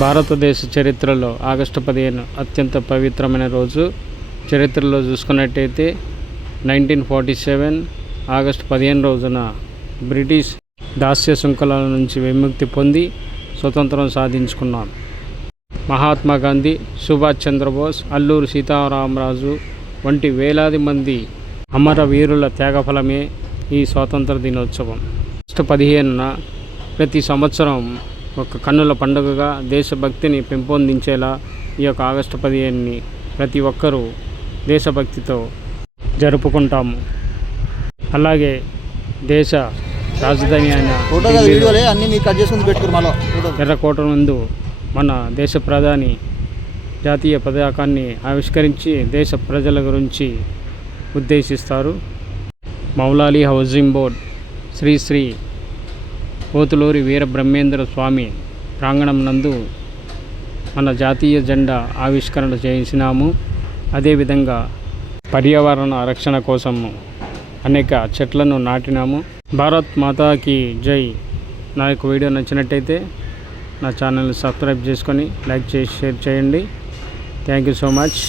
భారతదేశ చరిత్రలో ఆగస్టు 15 అత్యంత పవిత్రమైన రోజు. చరిత్రలో చూసుకున్నట్టయితే 1947 ఆగస్టు 15 రోజున బ్రిటిష్ దాస్య శృంఖలాల నుంచి విముక్తి పొంది స్వతంత్రం సాధించుకున్నాం. మహాత్మా గాంధీ, సుభాష్ చంద్రబోస్, అల్లూరి సీతారామరాజు వంటి వేలాది మంది అమరవీరుల త్యాగఫలమే ఈ స్వాతంత్ర దినోత్సవం. ఆగస్టు 15న ప్రతి సంవత్సరం ఒక కన్నుల పండుగగా దేశభక్తిని పెంపొందించేలా ఈ యొక్క ఆగస్టు 15ని ప్రతి ఒక్కరూ దేశభక్తితో జరుపుకుంటాము. అలాగే దేశ రాజధాని అయిన ఎర్రకోట ముందు మన దేశ ప్రధాని జాతీయ పతాకాన్ని ఆవిష్కరించి దేశ ప్రజల గురించి ఉద్దేశిస్తారు. మౌలాలి హౌసింగ్ బోర్డ్ శ్రీ శ్రీ పోతులూరి వీరబ్రహ్మేంద్ర స్వామి ప్రాంగణం నందు మన జాతీయ జెండా ఆవిష్కరణ చేసినాము. అదేవిధంగా పర్యావరణ రక్షణ కోసము అనేక చెట్లను నాటినాము. భారత్ మాతాకి జై. నా యొక్క వీడియో నచ్చినట్టయితే నా ఛానల్ని సబ్స్క్రైబ్ చేసుకొని లైక్ చేసి షేర్ చేయండి. Thank you so much.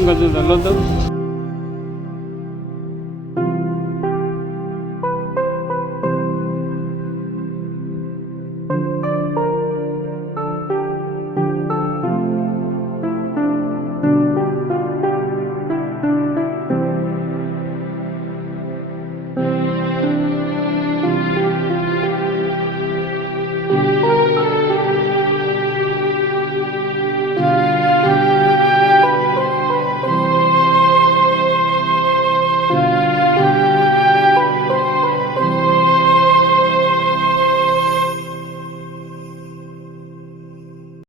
ఇంకొంచెం తగ్గొద్దు.